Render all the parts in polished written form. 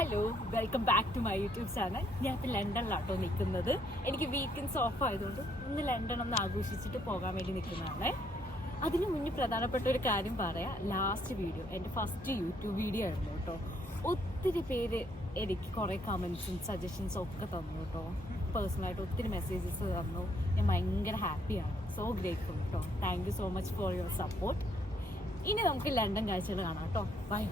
Hello, welcome back to my YouTube channel. ഞാനിപ്പോൾ ലണ്ടനിലാട്ടോ നിൽക്കുന്നത്. എനിക്ക് വീക്കെൻഡ്സ് ഓഫ് ആയതുകൊണ്ട് ഒന്ന് ലണ്ടൻ ഒന്ന് ആഘോഷിച്ചിട്ട് പോകാൻ വേണ്ടി നിൽക്കുന്നതാണ്. അതിന് മുന്നേ പ്രധാനപ്പെട്ട ഒരു കാര്യം പറയാം. ലാസ്റ്റ് വീഡിയോ എൻ്റെ ഫസ്റ്റ് യൂട്യൂബ് വീഡിയോ ആയിരുന്നു കേട്ടോ. ഒത്തിരി പേര് എനിക്ക് കുറേ കമൻസും സജഷൻസും ഒക്കെ തന്നു കേട്ടോ. പേഴ്സണലായിട്ട് ഒത്തിരി മെസ്സേജസ് തന്നു. ഞാൻ ഭയങ്കര ഹാപ്പിയാണ്. സോ ഗ്രേറ്റ്ഫുൾ കേട്ടോ. Thank you so much for your support. ഇനി നമുക്ക് ലണ്ടൻ കാഴ്ചകൾ കാണാം കേട്ടോ. ബൈ.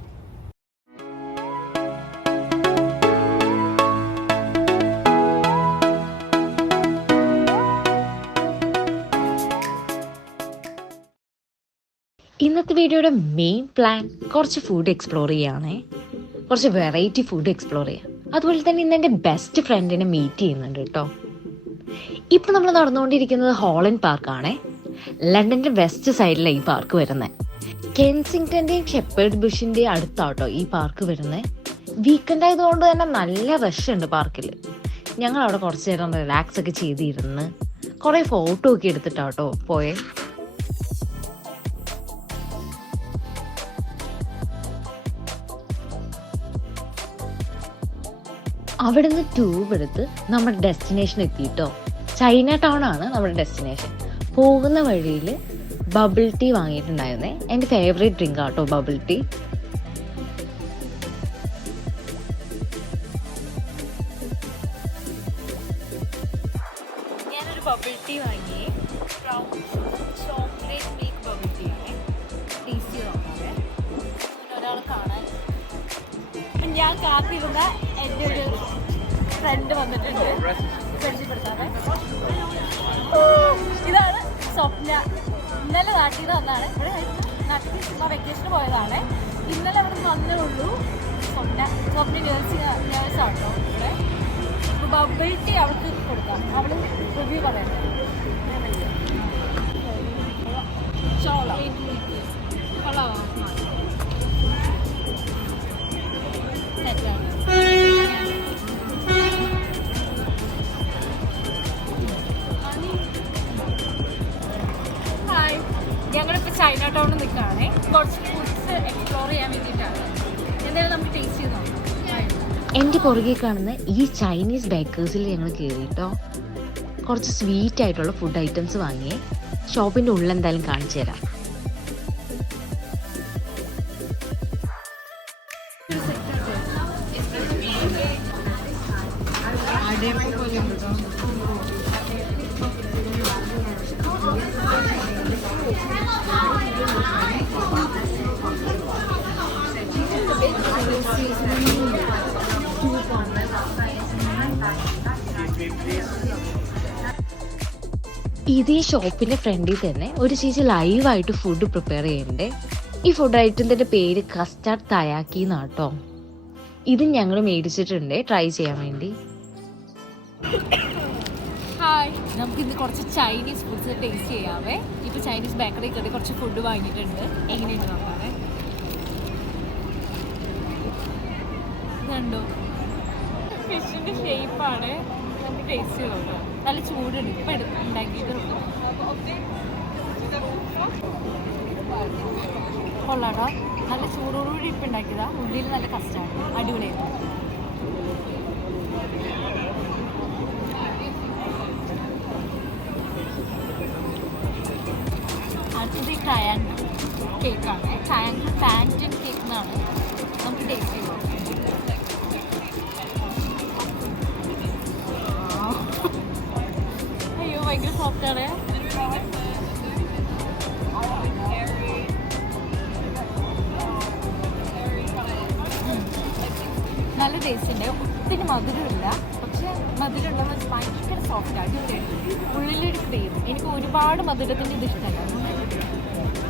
ഇന്നത്തെ വീഡിയോയുടെ മെയിൻ പ്ലാൻ കുറച്ച് ഫുഡ് എക്സ്പ്ലോർ ചെയ്യുകയാണേ. കുറച്ച് വെറൈറ്റി ഫുഡ് എക്സ്പ്ലോർ ചെയ്യാം. അതുപോലെ തന്നെ ഇന്ന് എൻ്റെ ബെസ്റ്റ് ഫ്രണ്ടിനെ മീറ്റ് ചെയ്യുന്നുണ്ട് കേട്ടോ. ഇപ്പം നമ്മൾ നടന്നുകൊണ്ടിരിക്കുന്നത് ഹോളൻഡ് പാർക്കാണേ. ലണ്ടൻ്റെ വെസ്റ്റ് സൈഡിലാണ് ഈ പാർക്ക് വരുന്നത്. കെൻസിങ്ടൻ്റെയും ഷെപ്പേർഡ് ബുഷിൻ്റെയും അടുത്താട്ടോ ഈ പാർക്ക് വരുന്നത്. വീക്കെൻഡ് ആയതുകൊണ്ട് തന്നെ നല്ല റഷ് ഉണ്ട് പാർക്കിൽ. ഞങ്ങൾ അവിടെ കുറച്ച് നേരം റിലാക്സ് ഒക്കെ ചെയ്തിരുന്ന് കുറേ ഫോട്ടോ ഒക്കെ എടുത്തിട്ടാട്ടോ പോയേ. അവിടുന്ന് ട്യൂബ് എടുത്ത് നമ്മുടെ ഡെസ്റ്റിനേഷൻ എത്തിയിട്ടോ. ചൈന ടൗൺ ആണ് നമ്മുടെ ഡെസ്റ്റിനേഷൻ. പോകുന്ന വഴിയിൽ ബബിൾ ടീ വാങ്ങിയിട്ടുണ്ടായിരുന്നേ. എൻ്റെ ഫേവറേറ്റ് ഡ്രിങ്ക് ആട്ടോ ബബിൾ ടീ. ഞാനൊരു ബബിൾ ടീ വാങ്ങി. ചോക്ലേറ്റ് മിൽക്ക് ബബിൾ ടീ ആണ്. ടേസ്റ്റി നോക്കാതെ ഒരാൾ കാണാൻ. ഞാൻ കാത്തിരുന്ന എൻ്റെ ഒരു ഫ്രണ്ട് വന്നിട്ടുണ്ട്. പരിചയപ്പെടുത്താതെ, ഇതാണ് സ്വപ്ന. ഇന്നലെ നാട്ടിൽ നിന്ന് വന്നതാണ്. ഇവിടെ നാട്ടിൽ ചുമ്മാ വെക്കേഷന് പോയതാണ്. ഇന്നലെ അവിടെ നിന്ന് വന്നേ ഉള്ളൂ. സ്വപ്ന നേഴ്സാട്ടോ ഇവിടെ. ബബിൾ ടീ അവൾക്ക് കൊടുക്കാം. അവൾ റിവ്യൂ പറയട്ടെ. ചോളാം കൊള്ളാമോ? ഞങ്ങളിപ്പോൾ ചൈന ടൗണിൽ നിൽക്കുകയാണേ. കുറച്ച് ഫുഡ്സ് എക്സ്പ്ലോർ ചെയ്യാൻ വേണ്ടിയിട്ടാണ്. എന്തായാലും നമുക്ക് ടേസ്റ്റ് ചെയ്ത് നോക്കാം. എൻ്റെ പുറകെ കാണുന്ന ഈ ചൈനീസ് ബേക്കേഴ്സിൽ ഞങ്ങൾ കയറിയിട്ടോ. കുറച്ച് സ്വീറ്റ് ആയിട്ടുള്ള ഫുഡ് ഐറ്റംസ് വാങ്ങിയേ. ഷോപ്പിൻ്റെ ഉള്ളിൽ എന്തായാലും കാണിച്ചു തരാം. ഇതേ ഷോപ്പിന്റെ ഫ്രണ്ടിൽ തന്നെ ഒരു ചേച്ചി ലൈവായിട്ട് ഫുഡ് പ്രിപ്പയർ ചെയ്യണ്ടേ. ഈ ഫുഡ് ഐറ്റത്തിന്റെ പേര് കസ്റ്റാർഡ് തയാക്കി എന്നാട്ടോ. ഇത് ഞങ്ങൾ മേടിച്ചിട്ടുണ്ട് ട്രൈ ചെയ്യാൻ വേണ്ടി. ഹായ്, നമുക്കിന്ന് കുറച്ച് ചൈനീസ് ഫുഡ്സ് ടേസ്റ്റ് ചെയ്യാവേ. ഇപ്പോൾ ചൈനീസ് ബേക്കറി കയറി കുറച്ച് ഫുഡ് വാങ്ങിയിട്ടുണ്ട്. എങ്ങനെയുണ്ട് നോക്കാവേ. ഇതുണ്ടോ, ഫിഷിൻ്റെ ഷേപ്പാണ്. നമുക്ക് ടേസ്റ്റ് ചെയ്തോട്ടോ. നല്ല ചൂടുണ്ട്. ഇപ്പം ഉണ്ടാക്കിയിട്ട് കൊള്ളാട്ടോ. നല്ല ചൂടോടുകൂടി ഇപ്പം ഉണ്ടാക്കിയതാ. ഉള്ളിൽ നല്ല കസ്റ്റാർഡ്. അടിപൊളിയായിരുന്നു. അടുത്തത് ട്രയാങ്കിൾ കേക്കാണ്. ട്രയാങ്കിൾ പാൻറ്റൻ കേക്ക് എന്നാണ്. നമുക്ക് ടേസ്റ്റ് ചെയ്തോ. അയ്യോ, ഭയങ്കര സോഫ്റ്റാണ്. നല്ല ടേസ്റ്റ് ഉണ്ട്. ഒത്തിരി മധുരമില്ല, പക്ഷെ മധുരമുണ്ടെന്ന് വെച്ചാൽ ഭയങ്കര സോഫ്റ്റ്. അടിപൊളിയാണ്. ഉള്ളിലൊരു ക്രീം. എനിക്ക് ഒരുപാട് മധുരത്തിൻ്റെ ഇത് ഇഷ്ടമല്ല.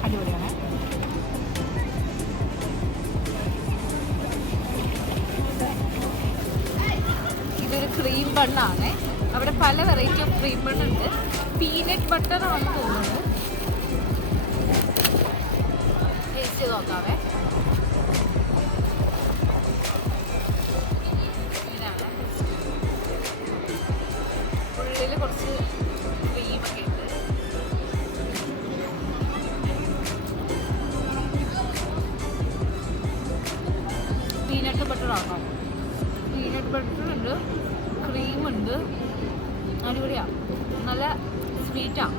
അടിപൊളിയാണ്. ഇതൊരു ക്രീം ബണ്ണാണ്. അവിടെ പല വെറൈറ്റി ഓഫ് ക്രീം ബണ്ണുണ്ട്. പീനട്ട് ബട്ടർ ആണെന്ന് തോന്നുന്നത്. ടേസ്റ്റ് ചെയ്ത് നോക്കാവേ. ഉള്ളിൽ കുറച്ച് ക്രീമൊക്കെ ഉണ്ട്. പീനട്ട് ബട്ടർ ആണോ? പീനട്ട് ബട്ടർ ഉണ്ട്, ക്രീമുണ്ട്, അടിപൊളിയാണ്, നല്ല സ്വീറ്റാണ്.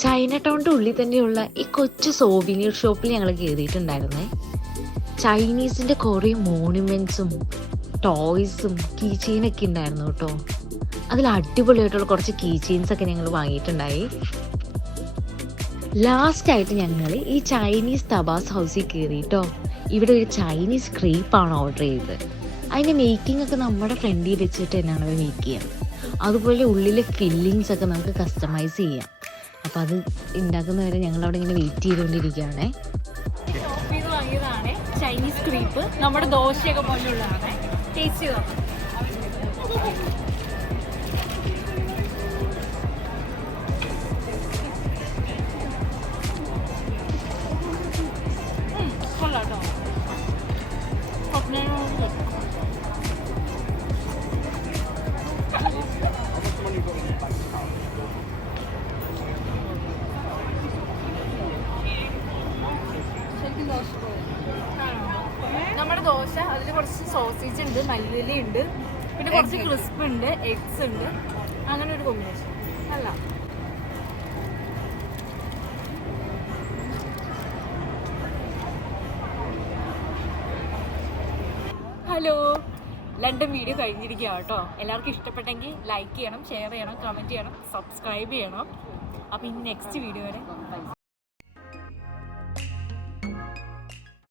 ചൈന ടൗണിൻ്റെ ഉള്ളിൽ തന്നെയുള്ള ഈ കൊച്ചു സോവിനിയർ ഷോപ്പിൽ ഞങ്ങൾ കയറിയിട്ടുണ്ടായിരുന്നേ. ചൈനീസിൻ്റെ കുറേ മോണുമെൻറ്റ്സും ടോയ്സും കീ ചെയിനൊക്കെ ഉണ്ടായിരുന്നു കേട്ടോ. അതിൽ അടിപൊളിയായിട്ടുള്ള കുറച്ച് കീ ചെയിൻസ് ഒക്കെ ഞങ്ങൾ വാങ്ങിയിട്ടുണ്ടായി. ലാസ്റ്റായിട്ട് ഞങ്ങൾ ഈ ചൈനീസ് തബാസ് ഹൗസിൽ കയറിയിട്ടോ. ഇവിടെ ഒരു ചൈനീസ് ക്രീപ്പാണ് ഓർഡർ ചെയ്തത്. അതിൻ്റെ മേക്കിംഗ് ഒക്കെ നമ്മുടെ ഫ്രണ്ടിൽ വെച്ചിട്ട് തന്നെയാണ് അവർ മേക്ക് ചെയ്യുക. അതുപോലെ ഉള്ളിലെ ഫില്ലിങ്സ് ഒക്കെ നമുക്ക് കസ്റ്റമൈസ് ചെയ്യാം. അപ്പോൾ അത് ഉണ്ടാക്കുന്നവരെ ഞങ്ങളവിടെ ഇങ്ങനെ വെയിറ്റ് ചെയ്തുകൊണ്ടിരിക്കുകയാണ്. ഷോപ്പിൽ നിന്ന് വാങ്ങിയതാണ് ചൈനീസ് ക്രീപ്പ്. നമ്മുടെ ദോശയൊക്കെ പോലെയുള്ളതാണ്. ടേസ്റ്റ് ചെയ്തോ. കൊള്ളാട്ടോ. നമ്മുടെ ദോശ അതിൽ കുറച്ച് സോസേജ് ഉണ്ട്, മല്ലിയില ഉണ്ട്, പിന്നെ കുറച്ച് ക്രിസ്പ് ഉണ്ട്, എഗ്സ് ഉണ്ട്, അങ്ങനെ ഒരു കോമ്പിനേഷൻ. അല്ല ഹലോ, ലണ്ടൻ വീഡിയോ കഴിഞ്ഞിരിക്കുക കേട്ടോ. എല്ലാവർക്കും ഇഷ്ടപ്പെട്ടെങ്കിൽ ലൈക്ക് ചെയ്യണം, ഷെയർ ചെയ്യണം, കമൻറ്റ് ചെയ്യണം, സബ്സ്ക്രൈബ് ചെയ്യണം. അപ്പോൾ ഇനി നെക്സ്റ്റ് വീഡിയോ വരെ